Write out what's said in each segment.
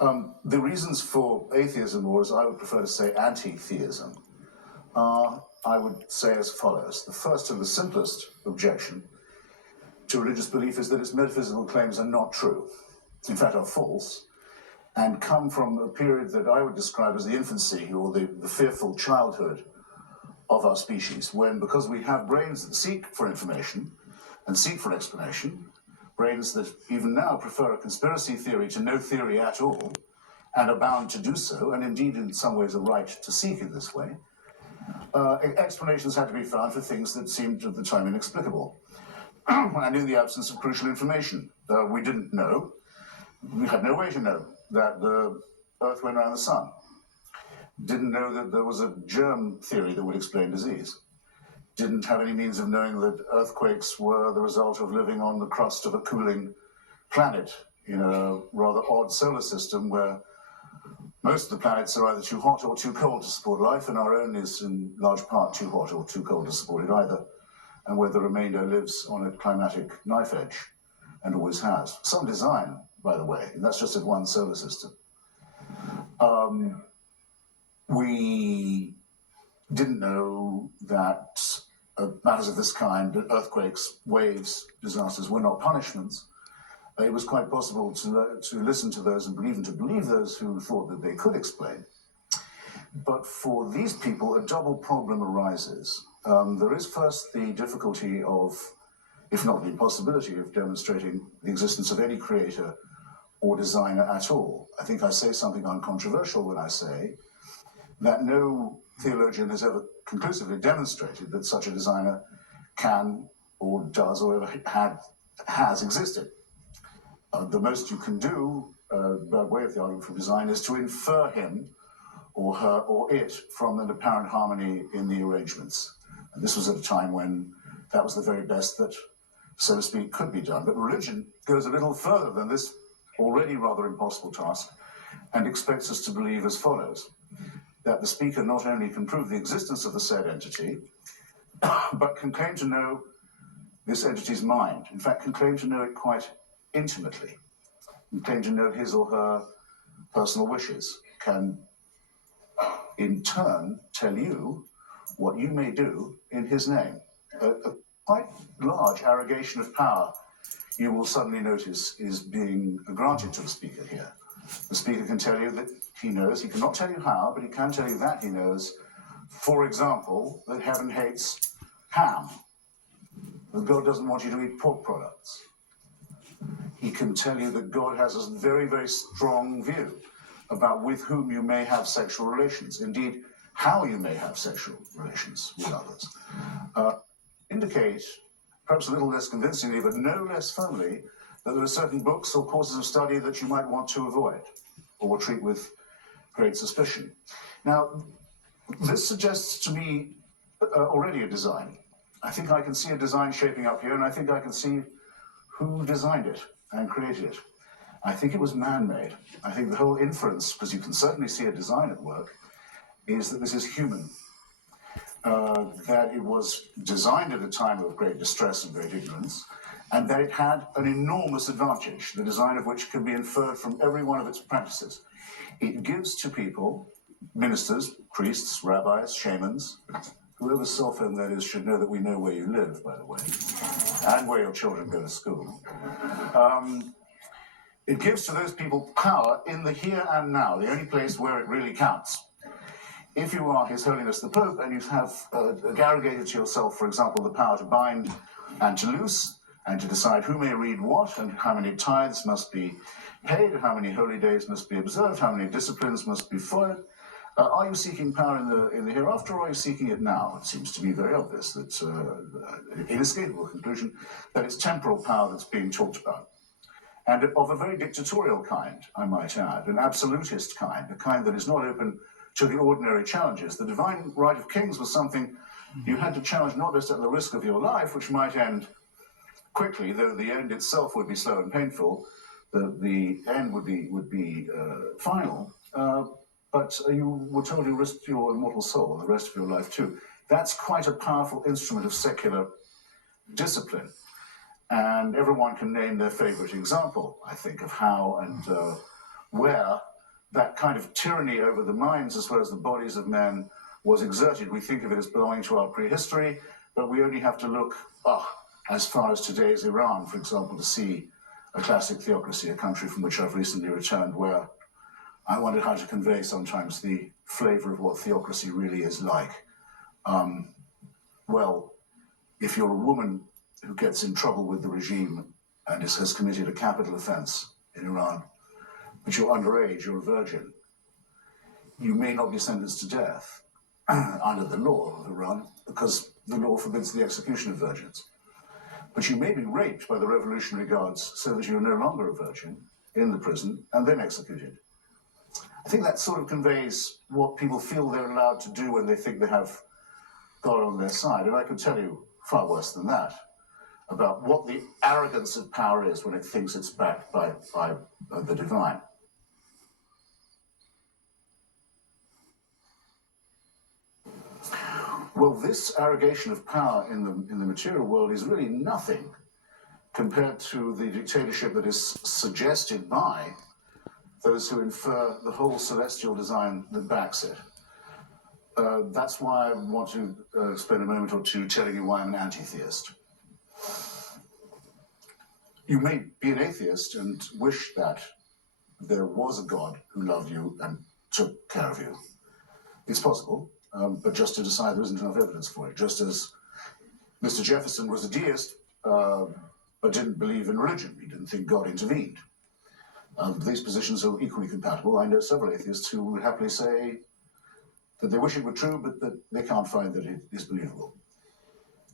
The reasons for atheism, or as I would prefer to say, anti-theism, are, I would say, as follows. The first and the simplest objection to religious belief is that its metaphysical claims are not true, in fact are false, and come from a period that I would describe as the infancy, or the fearful childhood of our species, when, because we have brains that seek for information and seek for explanation, brains that even now prefer a conspiracy theory to no theory at all, and are bound to do so, and indeed in some ways a right to seek in this way, explanations had to be found for things that seemed at the time inexplicable. And in the absence of crucial information, we didn't know, we had no way to know that the Earth went around the sun. Didn't know that there was a germ theory that would explain disease. Didn't have any means of knowing that earthquakes were the result of living on the crust of a cooling planet in a rather odd solar system where most of the planets are either too hot or too cold to support life, and our own is in large part too hot or too cold to support it either, and where the remainder lives on a climatic knife edge, and always has. Some design, by the way, and that's just in one solar system. We didn't know that matters of this kind, earthquakes, waves, disasters, were not punishments. It was quite possible to listen to those and even to believe those who thought that they could explain. But for these people, a double problem arises. There is first the difficulty of, if not the impossibility of demonstrating the existence of any creator or designer at all. I think I say something uncontroversial when I say that no theologian has ever conclusively demonstrated that such a designer can or does or ever has existed. The most you can do, by way of the argument for design, is to infer him or her or it from an apparent harmony in the arrangements. And this was at a time when that was the very best that, so to speak, could be done. But religion goes a little further than this already rather impossible task and expects us to believe as follows: that the speaker not only can prove the existence of the said entity, but can claim to know this entity's mind. In fact, can claim to know it quite intimately, can claim to know his or her personal wishes, can in turn tell you what you may do in his name. A quite large arrogation of power, you will suddenly notice, is being granted to the speaker here. The speaker can tell you that he knows, he cannot tell you how, but he can tell you that he knows, for example, that heaven hates ham, that God doesn't want you to eat pork products. He can tell you that God has a very, very strong view about with whom you may have sexual relations, indeed, how you may have sexual relations with others. Indicate, perhaps a little less convincingly, but no less firmly, that there are certain books or courses of study that you might want to avoid or treat with great suspicion. Now, this suggests to me already a design. I think I can see a design shaping up here, and I think I can see who designed it and created it. I think it was man-made. I think the whole inference, because you can certainly see a design at work, is that this is human. That it was designed at a time of great distress and great ignorance, and that it had an enormous advantage, the design of which can be inferred from every one of its practices. It gives to people, ministers, priests, rabbis, shamans, whoever's cell phone that is should know that we know where you live, by the way, and where your children go to school. It gives to those people power in the here and now, the only place where it really counts. If you are His Holiness the Pope and you have arrogated to yourself, for example, the power to bind and to loose, and to decide who may read what, and how many tithes must be paid, how many holy days must be observed, how many disciplines must be followed, are you seeking power in the hereafter, or are you seeking it now? It seems to me very obvious that, inescapable conclusion, that it's temporal power that's being talked about. And of a very dictatorial kind, I might add, an absolutist kind, a kind that is not open to the ordinary challenges. The divine right of kings was something you had to challenge not just at the risk of your life, which might end quickly, though the end itself would be slow and painful, the end would be final, but you were told you risked your immortal soul and the rest of your life too. That's quite a powerful instrument of secular discipline. And everyone can name their favorite example, I think, of how and where that kind of tyranny over the minds as well as the bodies of men was exerted. We think of it as belonging to our prehistory, but we only have to look as far as today's Iran, for example, to see a classic theocracy, a country from which I've recently returned, where I wondered how to convey sometimes the flavor of what theocracy really is like. Well, if you're a woman who gets in trouble with the regime and has committed a capital offense in Iran, but you're underage, you're a virgin, you may not be sentenced to death under the law of Iran, because the law forbids the execution of virgins. But you may be raped by the Revolutionary Guards so that you're no longer a virgin in the prison and then executed. I think that sort of conveys what people feel they're allowed to do when they think they have God on their side. And I can tell you far worse than that about what the arrogance of power is when it thinks it's backed by the divine. Well, this arrogation of power in the material world is really nothing compared to the dictatorship that is suggested by those who infer the whole celestial design that backs it. That's why I want to spend a moment or two telling you why I'm an anti-theist. You may be an atheist and wish that there was a God who loved you and took care of you. It's possible. But just to decide there isn't enough evidence for it. Just as Mr. Jefferson was a deist, but didn't believe in religion. He didn't think God intervened. These positions are equally compatible. I know several atheists who would happily say that they wish it were true, but that they can't find that it is believable.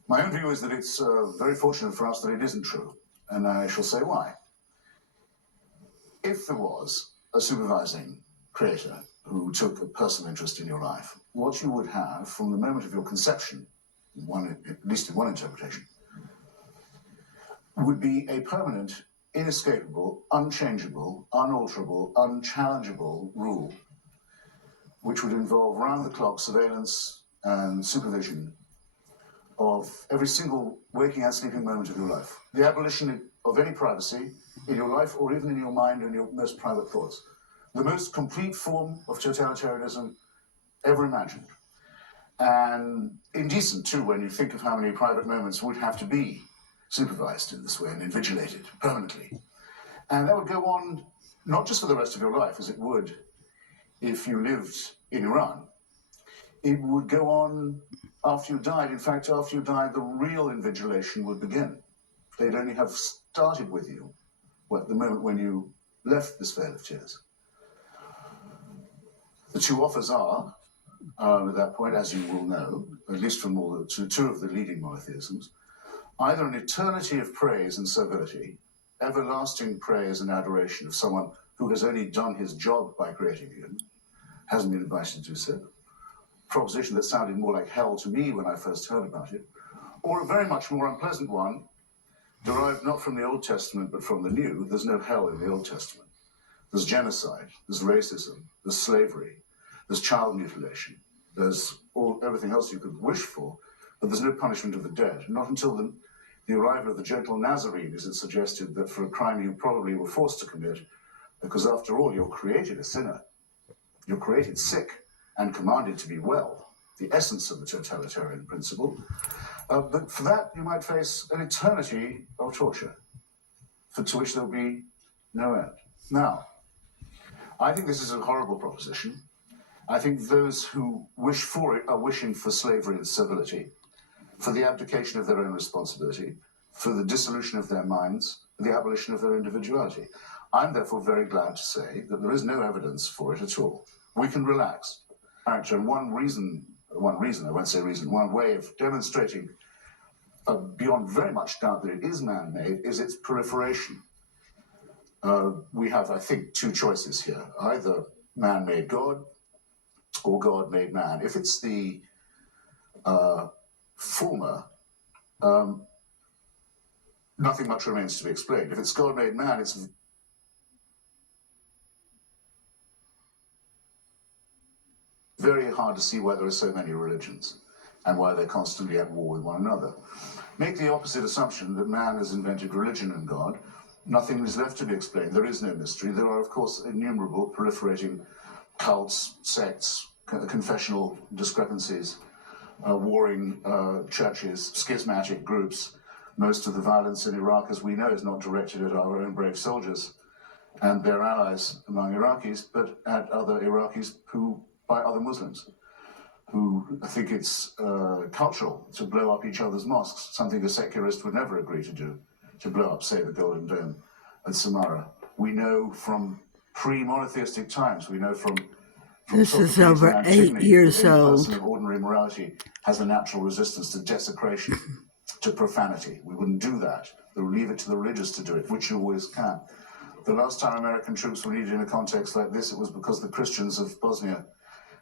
My own view is that it's very fortunate for us that it isn't true, and I shall say why. If there was a supervising creator who took a personal interest in your life, what you would have from the moment of your conception, at least in one interpretation, would be a permanent, inescapable, unchangeable, unalterable, unchallengeable rule, which would involve round-the-clock surveillance and supervision of every single waking and sleeping moment of your life. The abolition of any privacy in your life or even in your mind and your most private thoughts. The most complete form of totalitarianism ever imagined. And indecent, too, when you think of how many private moments would have to be supervised in this way and invigilated permanently. And that would go on not just for the rest of your life, as it would if you lived in Iran. It would go on after you died. In fact, after you died, the real invigilation would begin. They'd only have started with you at the moment when you left this vale of tears. The two offers are, at that point, as you will know, at least from two of the leading monotheisms, either an eternity of praise and servility, everlasting praise and adoration of someone who has only done his job by creating you, hasn't been invited to do so, proposition that sounded more like hell to me when I first heard about it, or a very much more unpleasant one, derived not from the Old Testament but from the New. There's no hell in the Old Testament. There's genocide, there's racism, there's slavery, there's child mutilation, there's everything else you could wish for, but there's no punishment of the dead. Not until the arrival of the gentle Nazarene is it suggested that for a crime you probably were forced to commit, because after all, you're created a sinner. You're created sick and commanded to be well, the essence of the totalitarian principle. But for that, you might face an eternity of torture, to which there'll be no end. Now, I think this is a horrible proposition. I think those who wish for it are wishing for slavery and servility, for the abdication of their own responsibility, for the dissolution of their minds, the abolition of their individuality. I'm therefore very glad to say that there is no evidence for it at all. We can relax. And one way of demonstrating beyond very much doubt that it is man-made is its proliferation. We have, I think, two choices here. Either man-made God or God made man. If it's the former, nothing much remains to be explained. If it's God made man, it's very hard to see why there are so many religions and why they're constantly at war with one another. Make the opposite assumption that man has invented religion and God, nothing is left to be explained. There is no mystery. There are, of course, innumerable proliferating cults, sects, confessional discrepancies, warring churches, schismatic groups. Most of the violence in Iraq, as we know, is not directed at our own brave soldiers and their allies among Iraqis, but at other Iraqis by other Muslims, who think it's cultural to blow up each other's mosques, something a secularist would never agree to do, to blow up, say, the Golden Dome at Samarra. We know from pre-monotheistic times, we know from this is over 8 years that any old. person of ordinary morality has a natural resistance to desecration, to profanity. We wouldn't do that. We'll leave it to the religious to do it, which you always can. The last time American troops were needed in a context like this, it was because the Christians of Bosnia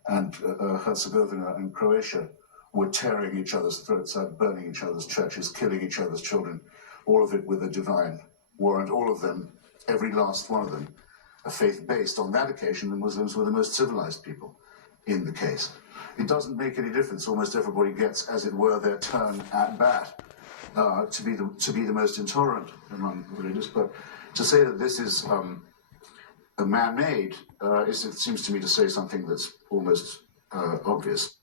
and Herzegovina and Croatia were tearing each other's throats out, burning each other's churches, killing each other's children, all of it with a divine warrant, all of them, every last one of them, a faith-based. On that occasion, the Muslims were the most civilized people in the case. It doesn't make any difference. Almost everybody gets, as it were, their turn at bat to be the most intolerant among religious. But to say that this is a man-made, it seems to me to say something that's almost obvious.